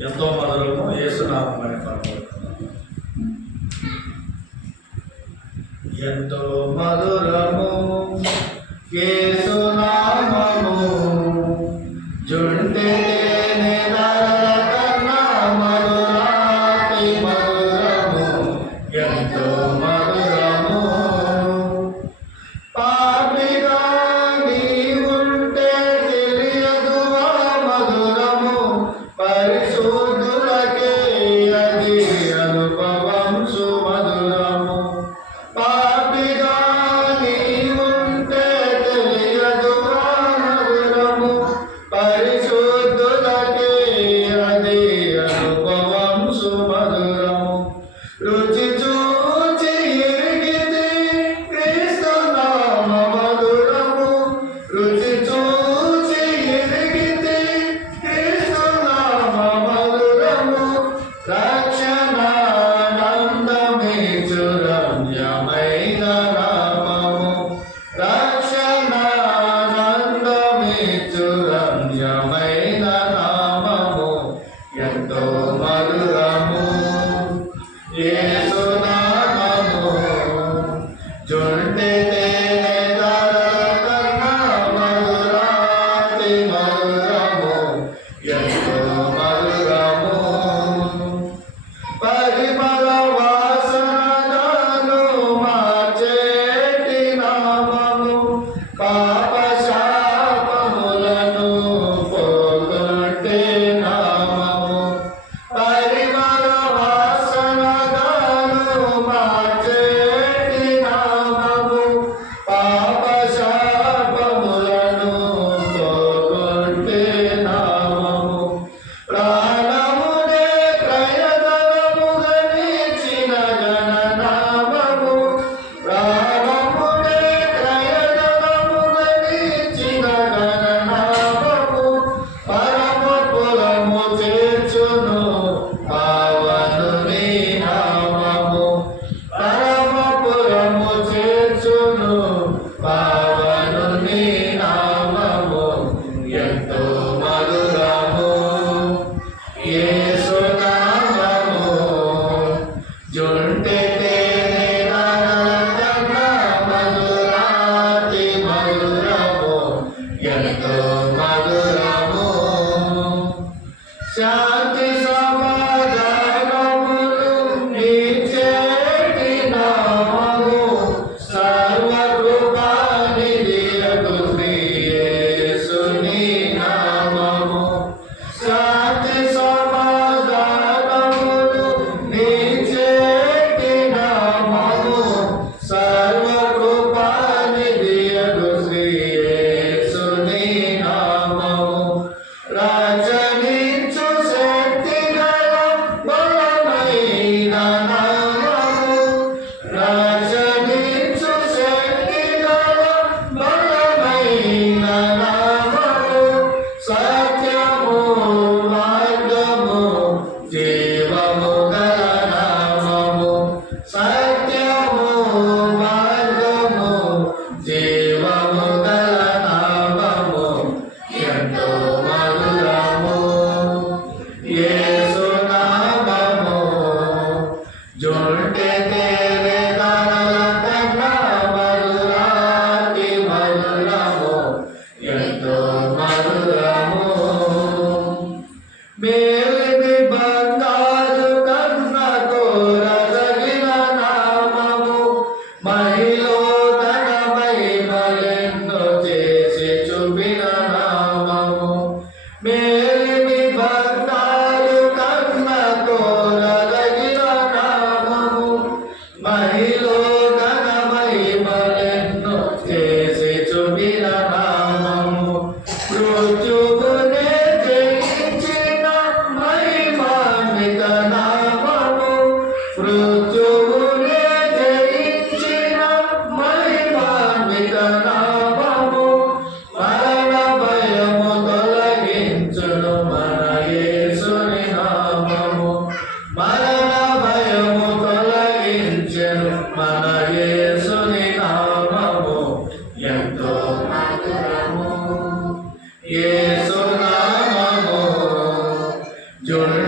ఎంతో మధురము ఏసునామని కనబడుతున్నాము ఎంతో మధురము యేసునామము జుంటే ఎంతో Your